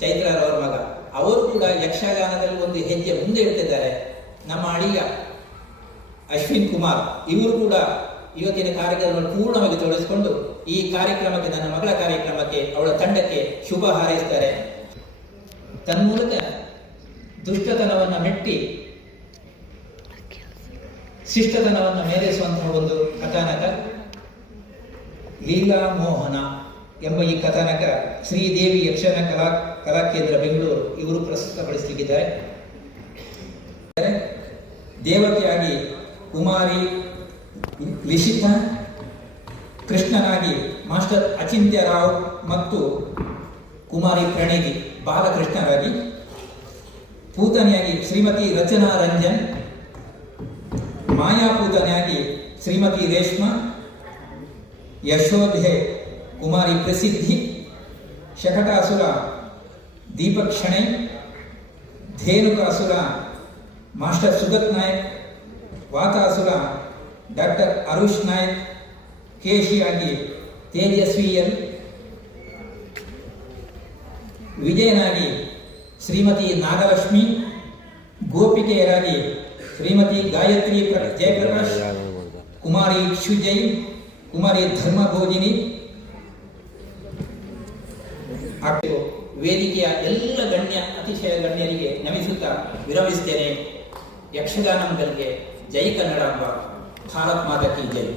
ಚೈತ್ರರವರ ಮಗ. ಅವರು ಕೂಡ ಯಕ್ಷಗಾನದಲ್ಲಿ ಒಂದು ಹೆಜ್ಜೆ ಮುಂದೆ ಇಡ್ತಿದ್ದಾರೆ. ನಮ್ಮ ಅಳಿಯ ಅಶ್ವಿನ್ ಕುಮಾರ್ ಇವರು ಕೂಡ ಇವತ್ತಿನ ಕಾರ್ಯಕ್ರಮವನ್ನು ಪೂರ್ಣವಾಗಿ ತೊಡಗಿಸಿಕೊಂಡು ಈ ಕಾರ್ಯಕ್ರಮಕ್ಕೆ, ನನ್ನ ಮಗಳ ಕಾರ್ಯಕ್ರಮಕ್ಕೆ, ಅವಳ ತಂಡಕ್ಕೆ ಶುಭ ಹಾರೈಸ್ತಾರೆ. ತನ್ಮೂಲಕ ದುಷ್ಟತನವನ್ನು ಮೆಟ್ಟಿ ಶಿಷ್ಟತನವನ್ನು ಮೇರೈಸುವಂತಹ ಒಂದು ಕಥಾನಕ ಲೀಲಾ ಮೋಹನ ಎಂಬ ಈ ಕಥಾನಕ ಶ್ರೀದೇವಿ ಯಕ್ಷಗಾನ ಕಲಾಕೇಂದ್ರ ಬೆಂಗಳೂರು ಇವರು ಪ್ರಸ್ತುತಪಡಿಸಲಿದ್ದಾರೆ. ದೇವಕಿಯಾಗಿ ಕುಮಾರಿ ಲಿಶಿತಾ, ಕೃಷ್ಣನಾಗಿ ಮಾಸ್ಟರ್ ಅಚಿಂತ್ಯ ರಾವ್ ಮತ್ತು ಕುಮಾರಿ ಪ್ರಣೇಗಿ ಬಾಲಕೃಷ್ಣರಾಗಿ, ಪೂತನೆಯಾಗಿ ಶ್ರೀಮತಿ ರಚನಾ ರಂಜನ್, ಮಾಯಾಪೂತನೆಯಾಗಿ ಶ್ರೀಮತಿ ರೇಷ್ಮಾ, ಯಶೋಧೆ ಕುಮಾರಿ ಪ್ರಸಿದ್ಧಿ, ಶಕಟಾಸುರ ದೀಪಕ್ ಶಣೈ, ಧೇನುಕಾಸುರ ಮಾಸ್ಟರ್ ಸುಗತ್ ನಾಯಕ್, ವಾತಾಸುರ ಡಾಕ್ಟರ್ ಅರುಷ್ ನಾಯಕ್, ಕೇಶಿಯಾಗಿ ತೇಜಸ್ವಿ ಎಲ್, ವಿಜಯನಾಗಿ ಶ್ರೀಮತಿ ನಾಗಲಕ್ಷ್ಮಿ, ಗೋಪಿಕೆಯರಾಗಿ ಶ್ರೀಮತಿ ಗಾಯತ್ರಿ ಜಯಪ್ರಕಾಶ್, ಕುಮಾರಿ ಕ್ಷುಜೈ, ಕುಮಾರಿ ಧರ್ಮಭೋಜಿನಿ. ವೇದಿಕೆಯ ಎಲ್ಲ ಗಣ್ಯ ಅತಿಶಯ ಗಣ್ಯರಿಗೆ ನಮಿಸುತ್ತಾ ವಿರಮಿಸುತ್ತೇನೆ. ಯಕ್ಷಗಾನಂಗಳಿಗೆ ಜೈ ಕನ್ನಡಾಂಬ, ಭಾರತ್ ಮಾತಾ ಕಿ ಜೈ.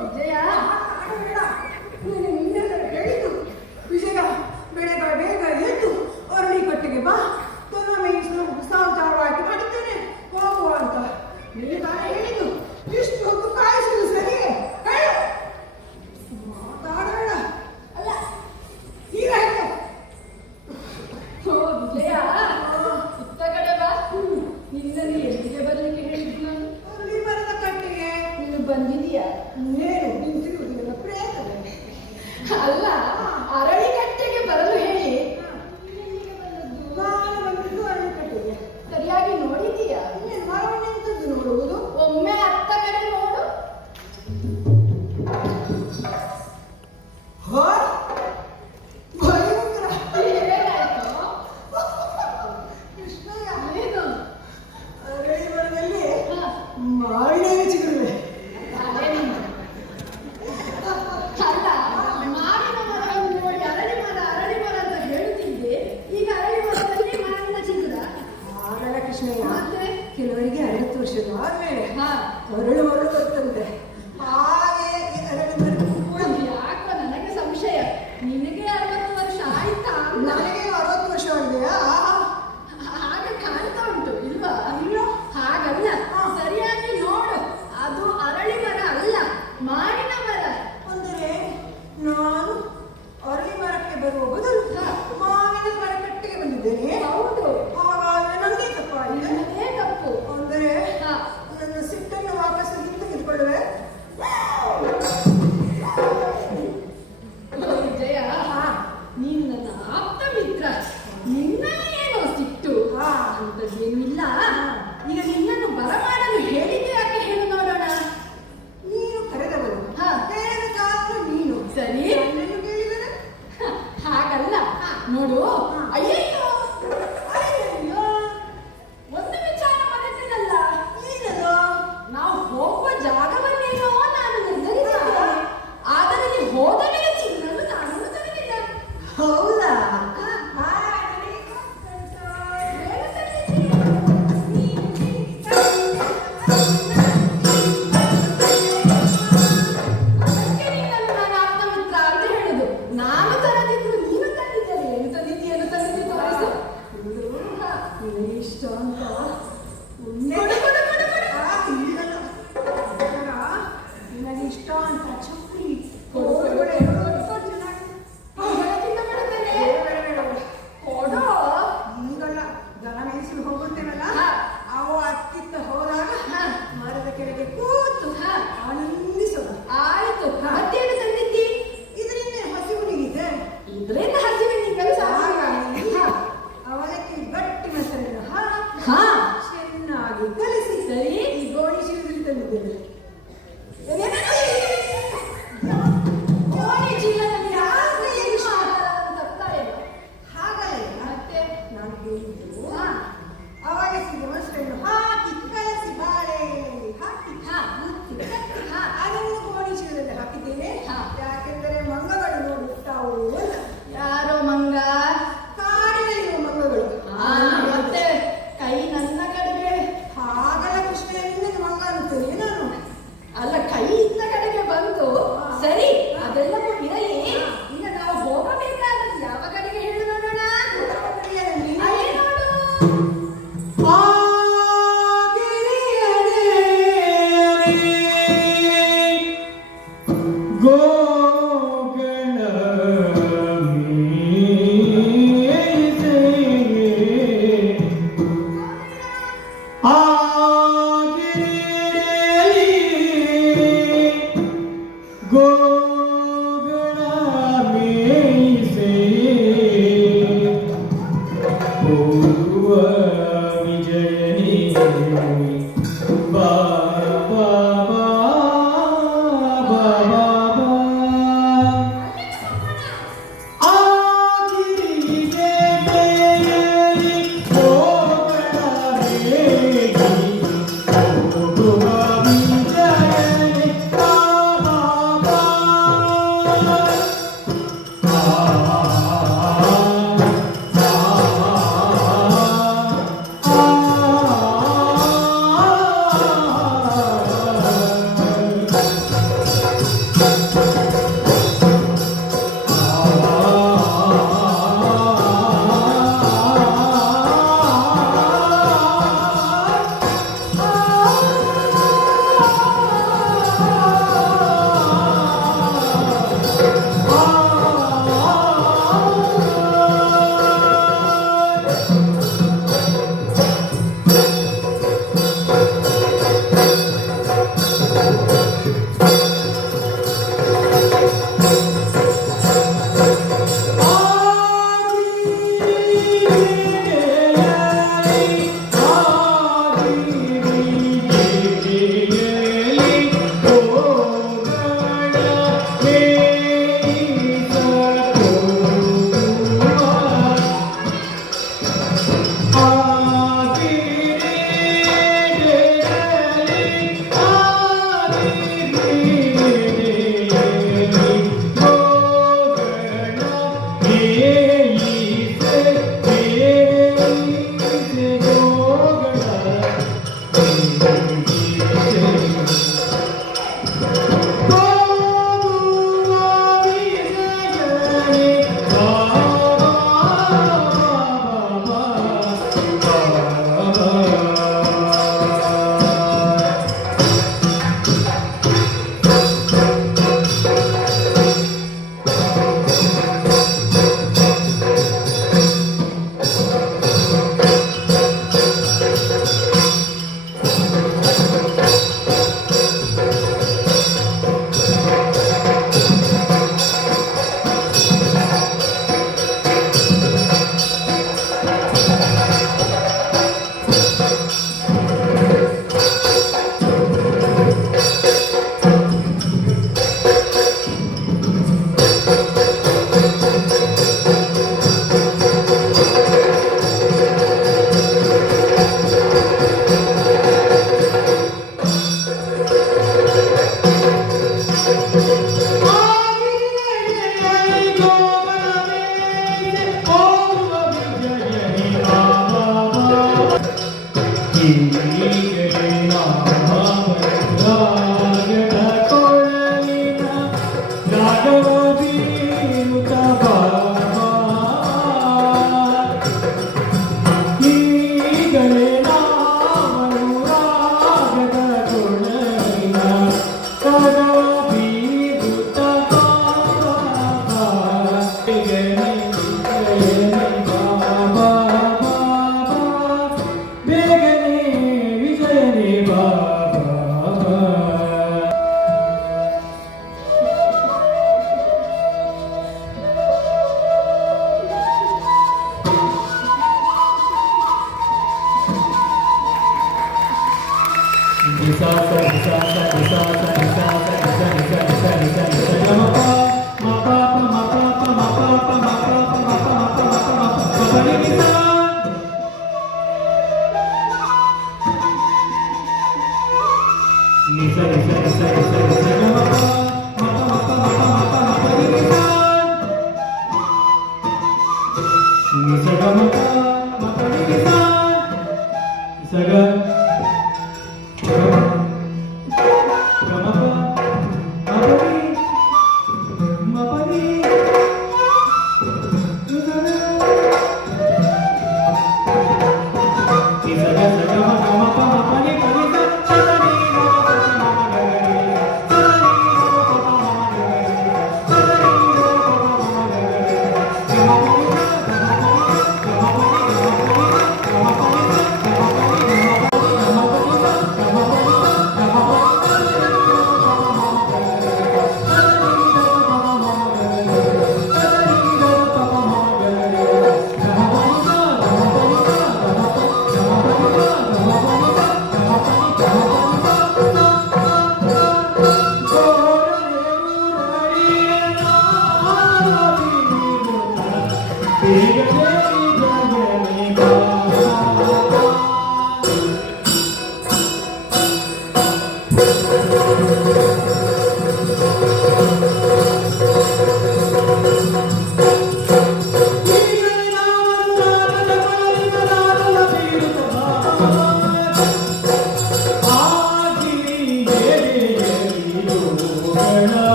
ವಿಜಯ ಬೇಡ, ನೀನು ನಿನ್ನೆಲ್ಲರೂ ಹೇಳಿದ್ದು ವಿಜಯ ಬೆಳಗ ಬೇಗ ಎದ್ದು ಅರಳಿ ಕಟ್ಟಿಗೆ ಬಾ, ತನ್ನ ಮೇಯಿಸಲು ಸಾವುಚಾರವಾಗಿ ಮಾಡಿದ್ದೇನೆ ಹೋಗುವ ಅಂತ ನೀನು ತಾನೇ ಹೇಳಿದ್ದು. ಇಷ್ಟು ಹೊತ್ತು ಕಾಯಿಸುವುದು ಸರಿಯೇ? ಹೇಳು, ಮಾತಾಡೋಣ. ಅಲ್ಲ ಈಗ ಹೇಳು. ವಿಜಯ ಇತ್ತ ಕಡೆ ಬಾ. ನಿನ್ನನ್ನು ಎಲ್ಲಿಗೆ ಬರ್ಲಿಕ್ಕೆ ಹೇಳಿದ್ದು ನಾನು? ಅರಳಿ ಮರದ ಕಟ್ಟಿಗೆ. ನೀನು ಬಂದಿದೀಯಾ? ನೇನು ನಿಂತಿರುವುದಿಲ್ಲ ಪ್ರೇತವೇ. ಅಲ್ಲ, ಅರಳಿ ಕಟ್ಟೆಗೆ ಬರಲು ಹೇಳಿ ನಾನು ಬಂದಿದ್ದು ಅರಳಿ ಕಟ್ಟೆಗೆ. ಸರಿಯಾಗಿ ನೋಡಿದೀಯಾ? ಮರವನ್ನು ನಿಂತದ್ದು ನೋಡುವುದು. ಒಮ್ಮೆ ಅತ್ತ ಕಡೆ ನೋಡು. ಕೃಷ್ಣಯ್ಯ, ಏನು ಅರಳಿ ಮರದಲ್ಲಿ ಮಾವಿನ ಚಿಗುರುವೆ. ಅಲ್ಲ, ಮಾವಿನ ಮರವನ್ನು ನೋಡಿ ಅರಳಿ ಮರ ಅಂತ ಹೇಳುತ್ತಿದ್ದೆ. ಈಗ ಅರಳಿ ಮರದಲ್ಲಿ ಮಾವಿನ ಚಿಗುರ? ಆಗಲ್ಲ ಕೃಷ್ಣಯ್ಯ, ಕೆಲವರಿಗೆ 50 ವರ್ಷದ ಆದ್ಮೇಲೆ ಅರಳು ಮರಳು ಬರ್ತಂತೆ. ಹಾಗೆ ಅರಳಿ ಮರ ಕೂಡ. ಯಾಕೋ ನನಗೆ ಸಂಶಯ, ನಿನಗೆ 60 ವರ್ಷ ಆಯ್ತಾ? ನನಗೆ 60 ವರ್ಷ ಆಗಿದೆಯಾ? ಹಾಗೆ ಕಾಣ್ತಾ ಉಂಟು ಇಲ್ವಾ? ಇಲ್ಲ, ಹಾಗಲ್ಲ, ಸರಿಯಾಗಿ ನೋಡು. ಅದು ಅರಳಿ ಮರ ಅಲ್ಲ, ಮಾವಿನ ಮರ. ಅಂದರೆ ನಾನು ಅರಳಿ ಮರಕ್ಕೆ ಬರುವ ಬದಲು ಮಾವಿನ ಮರ ಕಟ್ಟಿಗೆ ಬಂದಿದ್ದೇನೆ. ಹೌದು, ಹಾಗಾದ್ರೆ ನನಗೆ ತಪ್ಪಾಗಿದೆ. ಅದೇ ತಪ್ಪು. ಅಂದರೆ ನನ್ನ ಸಿಟ್ಟನ್ನು ವಾಪಸ್ ಹಿಂತೆಗೆದುಕೊಳ್ಳುವೆ. ವಿಜಯ, ನೀನು ನನ್ನ ಆಪ್ತ ಮಿತ್ರ, ನಿನ್ನಲ್ಲಿ ಏನೋ ಸಿಟ್ಟು ಅಂತದ್ದೇನು ಇಲ್ಲ. ಈಗ ನಿನ್ನನ್ನು ಬರಮಾಡಲು ಹೇಳಿದ್ದೆ ಯಾಕೆ ಹೇಳು ನೋಡೋಣ. ನೀನು ಕರೆದವರು, ಹೇಳಬೇಕಾದ್ರೂ ನೀನು ಸರಿ. ನನ್ನನ್ನು ಕೇಳಿದರೆ ಹಾಗಲ್ಲ ನೋಡು. ಅಯ್ಯಯ್ಯೋ ಅಯ್ಯಯ್ಯೋ, ಒಂದು ವಿಚಾರ ಮರೆತಿನಲ್ಲ. ಏನದು? ನಾವು ಹೋಗುವ ಜಾಗವನ್ನೇನೋ ನಾನು ನಿರ್ಧರಿಸಿದ್ದೆ, ಆದರೆ ನೀ ಹೋದ ಮೇಲೆ ಚಿನ್ನನ್ನು ನಾನು ತರಲಿಲ್ಲ. ಹೌದಾ? ಇಷ್ಟ ಅಂತ ನನಗೆ ಇಷ್ಟ ಅಂತ ಚಪ್ಪಲಿ ಕೊಡೋ. ಹಿಂಗಲ್ಲ, ದನ ಮೇಯಿಸಲು ಹೋಗುತ್ತೇವಲ್ಲ, ಅವು ಅತ್ತಿತ್ತ ಹೋದಾಗ ಮರದ ಕೆಳಗೆ ಕೂತು ಆನಂದಿಸೋಣ. ಆಯ್ತು, ಮತ್ತೇನು ತಂದಿದ್ದಿ? ಇದರಿಂದ ಹಸಿವು ನೀಗಿದೆ. ಇದರಿಂದ ಹಸಿವು ನೀಗಲು ಅವಲಕ್ಕಿ ಗಟ್ಟಿ ಮಸಾಲೆಯನ್ನು ಚೆನ್ನಾಗಿ ಕಲಿಸಿ ಸರಿ ಈ ಗೋಣಿ ಚೀಲದಲ್ಲಿ ತಂದಿದ್ದೇನೆ. ಗೋಣಿ ಚೀಲದಲ್ಲಿ ತರ್ತಾರೆ ಹಾಗಲ್ಲ. ಮತ್ತೆ ನಾನು ಹೇಳಿದ್ದು ಅವಲಕ್ಕಿಗೆ ಮೊಸರನ್ನು ಹಾಕಿ ಕಲಸಿ ಬಾಳೆ ಹಾಕಿ ಅದನ್ನು ಗೋಣಿ ಚೀಲದಲ್ಲಿ ಹಾಕಿದ್ದೇನೆ. ಯಾಕೆಂದರೆ ಮಂಗಗಳು ನೋಡುತ್ತಾವು ಅಂತ. ಯಾರೋ ಮಂಗ? ಕಾಡಿನಲ್ಲಿರುವ ಮಂಗಗಳು. ಮತ್ತೆ ಕೈ ನನ್ನ ಕಡೆಗೆ. ಹಾಗಲ್ಲ ಕೃಷ್ಣ, ನಿನ್ನನ್ನು ಮಂಗ ಅನ್ನುತ್ತೇನೆ ನಾನು.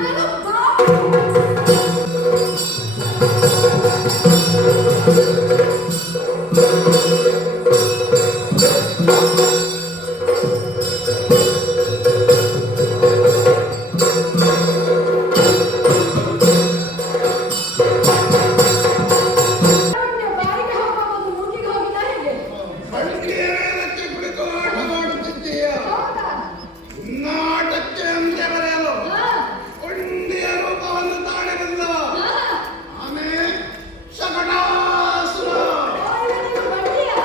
ನಾನು ಬಾಬು. ಬಾಯಿಗೆ ಹೋಗುವುದು ಮೂಗಿಗೆ ಹೋಗಿಲ್ಲ ಹೇಗೆ? ಬಳ್ಳಿಯೇರಕ್ಕೆ ಕುಳಿತು ಆಟ ಮಾಡುತ್ತಿದ್ದೀಯ. ಹೌದಾ? ನಾಟಕ್ಕೆ ಅಂತ್ಯ ಬರೆಯಲು ಹಾ, ಪುಣ್ಯ ರೂಪವನ್ನು ತಾಳಬಲ್ಲ ಹಾ. ಆಮೆ ಶಕಟಾಸುರ. ಇವನಿಗೆ ಬಳ್ಳಿಯಾ?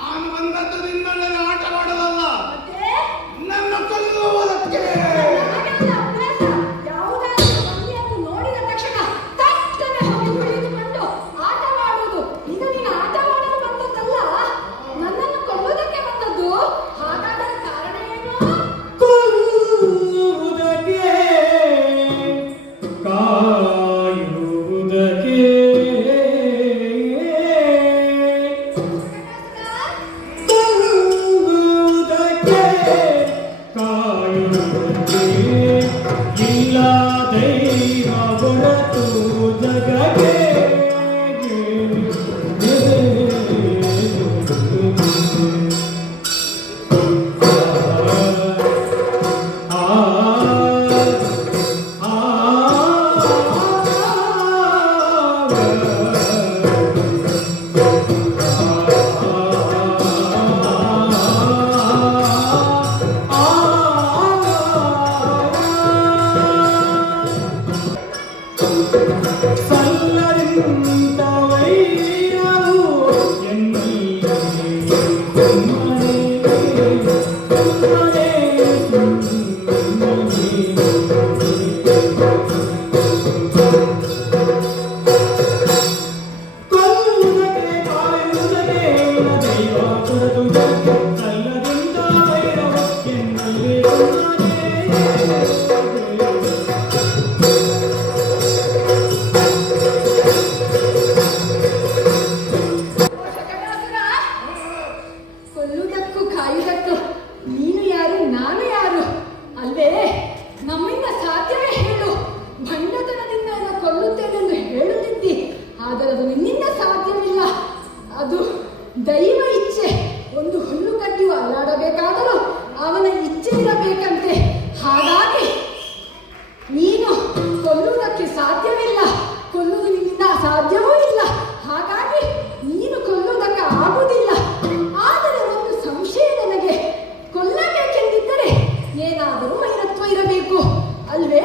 ನಾನು ಬಂದದ್ದು ನಿನ್ನನ್ನು ಆಟವಾಡಲಲ್ಲ, ಮತ್ತೆ? ನನ್ನ ಕೊಲ್ಲುವುದಕ್ಕೆ. ಹಾಗೆಲ್ಲ ಅಭ್ಯಾಸ. ಯಾವುದಾದ್ರೂ ಬಳ್ಳಿಯನ್ನು ನೋಡಿದ ತಕ್ಷಣ ತಟ್ಟನೆ ಹೋಗಿ ಕುಳಿತುಕೊಂಡು ಆಟವಾಡುವುದು. ಇದು ನೀನು ಆಟವಾಡಲು ಬಂದದ್ದಲ್ಲ, ನನ್ನನ್ನು ಕೊಲ್ಲುವುದಕ್ಕೆ ಬಂದದ್ದು. ಹಾಗಾದರೆ ಕಾರಣ ಏನು? ಕೊಲ್ಲುವುದಕ್ಕೆ ಕಾಯುವುದಕ್ಕೆ ಕೊಲ್ಲುವುದಕ್ಕೆ ಕಾಯುವುದಕ್ಕೆ ಇಲ್ಲ ದೈವ ಹೊರತು ಜಗಕ್ಕೆ ಸಲ್ಲದಿಂತ ವೈರವು ಎನ್ನಿ ಸುಮ್ಮನೆ ಸುಮ್ಮನೆ ಕೊಲ್ಲುವುದಕ್ಕೆ ಕಾಯುವುದಕ್ಕೆ ದೈವ ಕೊರದು ಸಲ್ಲದಿಂತ ವೈರವು ಎನ್ನಲ್ಲಿ ಶಕಟಾಸುರ, ಕೊಲ್ಲುವುದಕ್ಕೂ ಕಾಯುವುದಕ್ಕೂ ನೀನು ಯಾರು, ನಾನು ಯಾರು ಅಲ್ವೇ? ನಮ್ಮಿಂದ ಸಾಧ್ಯವೇ ಹೇಳು? ಭಂಡತನದಿಂದ ಎಲ್ಲ ಕೊಲ್ಲುತ್ತೇನೆಂದು ಹೇಳುತ್ತಿದ್ದಿ, ಆದರೆ ಅದು ನಿನ್ನಿಂದ ಸಾಧ್ಯವಿಲ್ಲ. ಅದು ದೈವ ಇಚ್ಛೆ. ಒಂದು ಹುಲ್ಲುಗಡ್ಡಿಯು ಅಲ್ಲಾಡಬೇಕಾದರೂ ಅವನ ಇಚ್ಛೆ ಇರಬೇಕಂತೆ. ಹಾಗಾಗಿ ನೀನು ಕೊಲ್ಲುವುದಕ್ಕೆ ಸಾಧ್ಯವಿಲ್ಲ, ಕೊಲ್ಲುವುದು ನಿನ್ನಿಂದ ಸಾಧ್ಯವೂ ಇಲ್ಲ. ಹಾಗಾಗಿ ನೀನು ಕೊಲ್ಲುವುದಕ್ಕೆ ಆಗುವುದಿಲ್ಲ. ಆದರೆ ಒಂದು ಸಂಶಯ ನನಗೆ, ಕೊಲ್ಲಬೇಕೆಂದಿದ್ದರೆ ಏನಾದರೂ ವೈರತ್ವ ಇರಬೇಕು ಅಲ್ವೇ?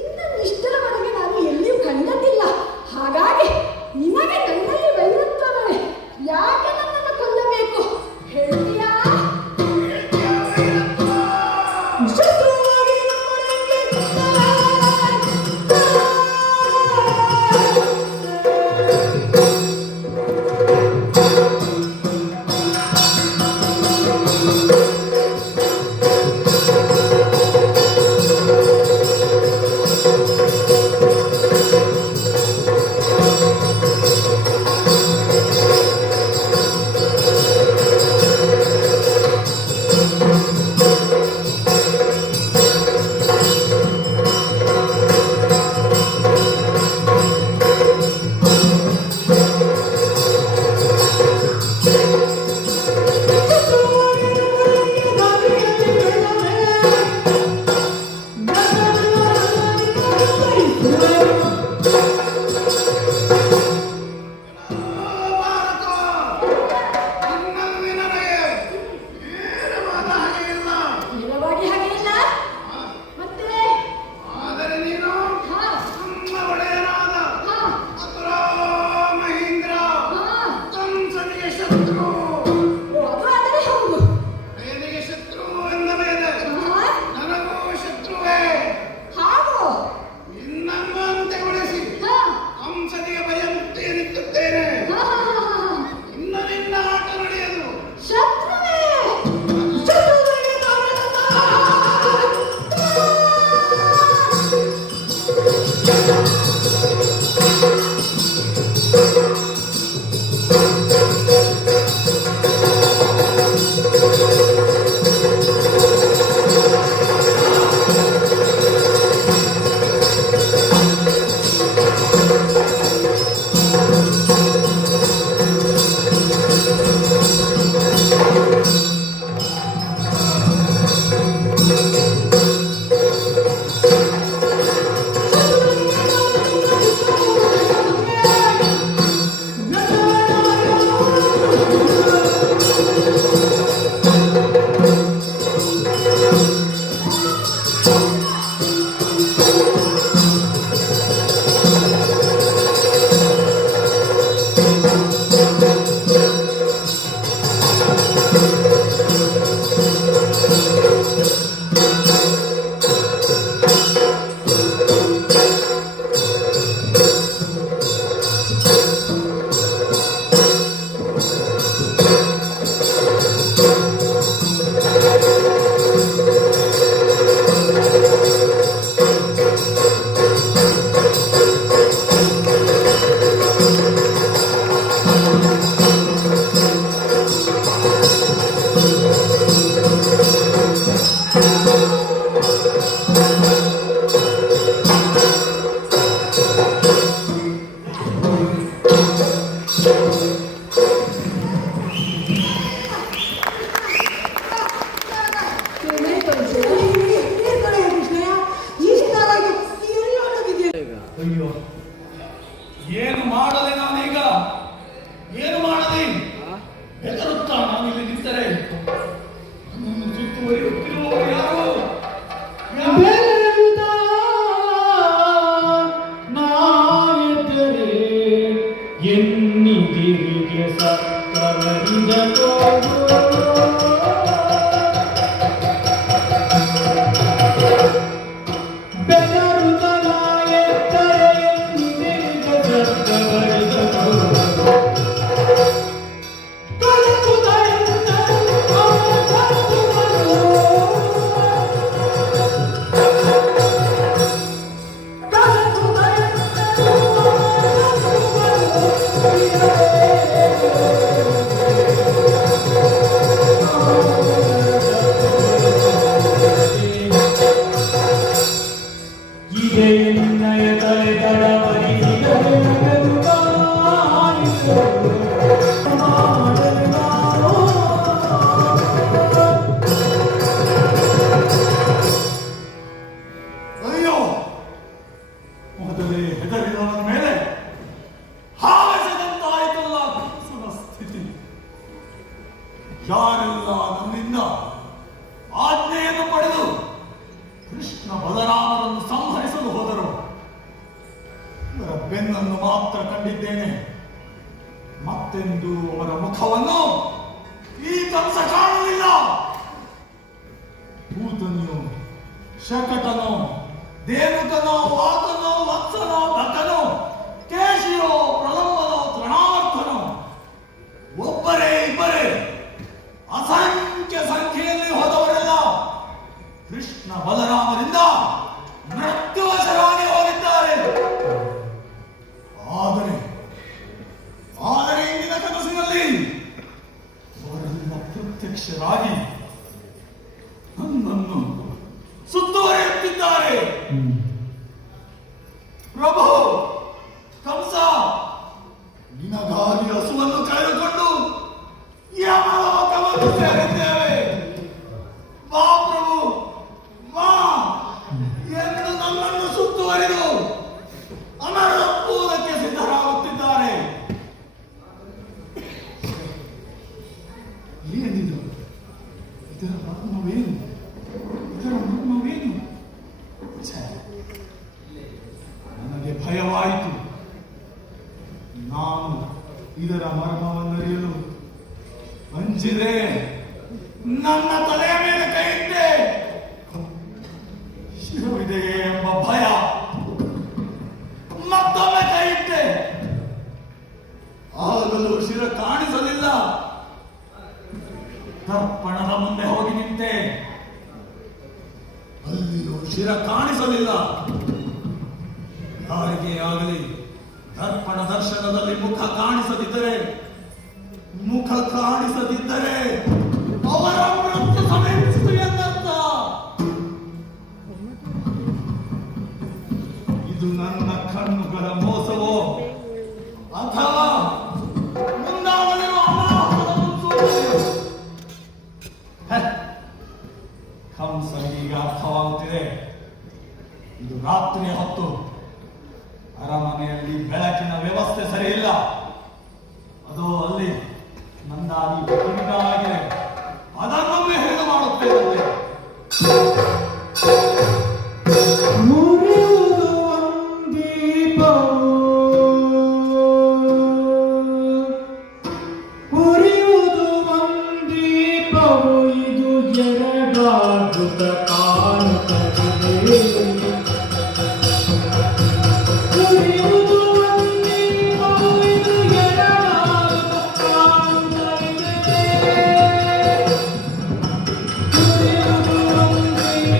ಇನ್ನು ಇಷ್ಟರವರೆಗೆ ನಾನು ಎಲ್ಲಿಯೂ ಕಂಡದ್ದಿಲ್ಲ. ಹಾಗಾಗಿ ನಿನಗೆ ನನ್ನಲ್ಲಿ ವೈರತ್ವವೇ? ಯಾಕೆ ನನ್ನನ್ನು ಕೊಲ್ಲಬೇಕು ಹೇಳ್ತೀಯಾ? ಶತ್ರುವಾಗಿ ನಮ್ಮನೆಗೆ ಅಯ್ಯೋ, ಏನು ಮಾಡಲಿ ನಾನೀಗ? ಏನು ಮಾಡಲಿ? ಹೆದರುತ್ತಾ ನಾನಿಲ್ಲಿ ನಿಂತರೆ ನನ್ನನ್ನು ಸುತ್ತುವರಿಯುತ್ತಿರುವವರು ಯಾರು? ಬೆಳೆದ ನಾಯಕರೇ ಎನ್ನಿದಿರಿಗೆ ಸತ್ತವರಿಂದ ಬೆದರುದ ನಾಯಕರೇ ಎನ್ನಿದಿರಿಗೆ ಸತ್ತವರಿಂದ ಅಯ್ಯೋ, ಮೊದಲೇ ಹೆದರಿದವನ ಮೇಲೆ ಹಾರಿಸದಂತಾಯಿತಲ್ಲ ಕೃಷ್ಣನ ಸ್ಥಿತಿ. ಯಾರೆಲ್ಲ ನನ್ನಿಂದ ಆಜ್ಞೆಯನ್ನು ಪಡೆದು ಕೃಷ್ಣ ಬಲರಾಮರನ್ನು ಸಂಹರಿಸಲು ಹೋದರು, ಅವರ ಬೆನ್ನನ್ನು ಮಾತ್ರ ಕಂಡಿದ್ದೇನೆ. ಮತ್ತೆಂದು ಅವರ ಮುಖವನ್ನು ಈ ಕಂಸ ಕಾಣಲಿಲ್ಲ. ಭೂತನಿಯೋ, ಶಕಟನೋ, ದೇವಕನೋ, ವಾತನೋ, ವತ್ಸನೋ, ದತ್ತನೋ, ಕೇಶಿಯೋ, ಪ್ರಲಂಬನೋ, ತೃಣಾವರ್ತನೋ, ಒಬ್ಬರೇ ಇಬ್ಬರೇ ಅಸಂಖ್ಯ ಸಂಖ್ಯೆಯಲ್ಲಿ ಹೋದವರೆಲ್ಲ ಕೃಷ್ಣ ಬಲರಾಮರಿಂದ ಮೃತ್ಯುವಶರಾಗಿ ಹೋಗಿದ್ದಾರೆ. ಆದರೆ ಇಂದಿನ ಕನಸಿನಲ್ಲಿ ಅವರೆಲ್ಲ ಪ್ರತ್ಯಕ್ಷರಾಗಿ ನನ್ನನ್ನು ಸುತ್ತುವರಿಯುತ್ತಿದ್ದಾರೆ. ಪ್ರಭು ಕಂಸ, ನಿನಗಾಗಿ ಹಸುವನ್ನು ಕಳೆದುಕೊಂಡು ಯಮಲೋಕವನ್ನು ಸೇರಿದ್ದೇವೆ. ಬಾ ಪ್ರಭು, ಬಾ ಎಂದು ನನ್ನನ್ನು ಸುತ್ತುವರಿದು ಅಮರಪೂರಕ್ಕೆ ಸಿದ್ಧರಾಗುತ್ತಿದ್ದಾರೆ. ಏನಿದು? ಇದರ ಮರ್ಮವೇನು? ಛೆ, ನನಗೆ ಭಯವಾಯಿತು. ನಾನು ಇದರ ಮರ್ಮವನ್ನರಿಯಲು ಅಂಜಿದೆ. ನನ್ನ ತಲೆಯ ಮೇಲೆ ಕೈ ಇಟ್ಟೆ. ಶಿರವಿದೆಯೇ ಎಂಬ ಭಯ. ಮತ್ತೊಮ್ಮೆ ಕೈ ಇಟ್ಟೆ. ಆಗಲೂ ಶಿರ ಕಾಣಿಸಲಿಲ್ಲ. ದರ್ಪಣದ ಮುಂದೆ ಹೋಗಿ ನಿಂತೆ. ಅಲ್ಲಿಯೂ ಶಿರ ಕಾಣಿಸಲಿಲ್ಲ. ಯಾರಿಗೆ ಆಗಲಿ ದರ್ಪಣ ದರ್ಶನದಲ್ಲಿ ಮುಖ ಕಾಣಿಸದಿದ್ದರೆ ಅವರ ಮೃತ್ಯು ಸಮೀಪಿಸಿತು ಎಂದರ್ಥ. ಇದು ನನ್ನ ಕಣ್ಣುಗಳ ಮೋಸವೋ ಅಥವಾ ಮುಂದಾಗಲಿರುವ ಅನಾಹುತದ ಮುನ್ಸೂಚನೆಯೋ? ಕಂಸನಿಗೆ ಅರ್ಥವಾಗುತ್ತಿದೆ. ಇದು ರಾತ್ರಿಯ ಹೊತ್ತು. ಅರಮನೆಯಲ್ಲಿ ಬೆಳಕಿನ ವ್ಯವಸ್ಥೆ ಸರಿಯಿಲ್ಲ. ಅದು ಅಲ್ಲಿ ನಂದಾಗಿ ಆಗಿದೆ. ಅದನ್ನೊಮ್ಮೆ ಹೇಳು ಮಾಡುತ್ತೇನಂತೆ. ಮುರಿಯುವುದು ಒಂದೀಪವು, ಉರಿಯುವುದು ಒಂದೀಪವು, ಇದು ಎರಡಾಗುತ್ತ ಕಾಣುತ್ತದೆ. ಉರಿಯುವುದು ಒಂದೀಪವು, ಇದು ಎರಡಾಗುತ್ತ ಕಾಣುತ್ತದೆ. ಉರಿಯುವುದು ಒಂದೀಪವು,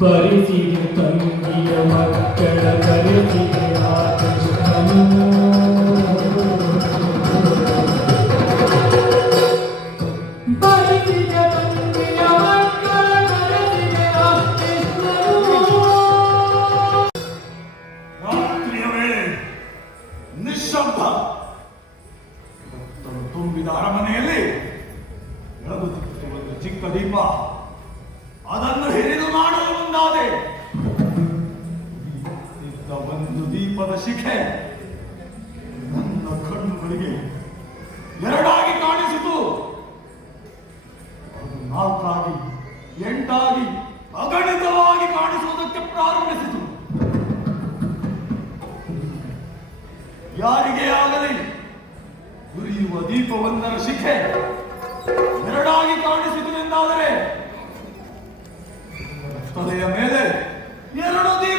ಬರಿಸಿದೆ ತಂಗಿಯ ಮಕ್ಕಳ ಕರೆಸಿದೆ ಆ ಕೃಷ್ಣನು ಬರಿಸಿದೆ ತಂಗಿಯ ಮಕ್ಕಳ ಕರೆಸಿದೆ ಆ ಕೃಷ್ಣನು. ರಾತ್ರಿಯ ವೇಳೆ ನಿಶ್ಶಬ್ದ ಭಕ್ತರು ತುಂಬಿದ ಅರಮನೆಯಲ್ಲಿ ಬೆಳಗುತ್ತಿತ್ತು ಒಂದು ಚಿಕ್ಕ ದೀಪ. ಅದನ್ನು ಹಿರಿದು ಮಾಡಲು ಮುಂದಾದೆ. ಇದ್ದ ಒಂದು ದೀಪದ ಶಿಖೆ ನನ್ನ ಕಣ್ಣುಗಳಿಗೆ ಎರಡಾಗಿ ಕಾಣಿಸಿತು. ಅದು 4 ಆಗಿ 8 ಆಗಿ ಅಗಣಿತವಾಗಿ ಕಾಣಿಸುವುದಕ್ಕೆ ಪ್ರಾರಂಭಿಸಿತು. ಯಾರಿಗೇ ಆಗಲಿ ಉರಿಯುವ ದೀಪವೊಂದರ ಶಿಖೆ ಎರಡಾಗಿ ಕಾಣಿಸಿತು ಎಂದಾದರೆ ತಲೆಯ ಮೇಲೆ 2 ದೀಪ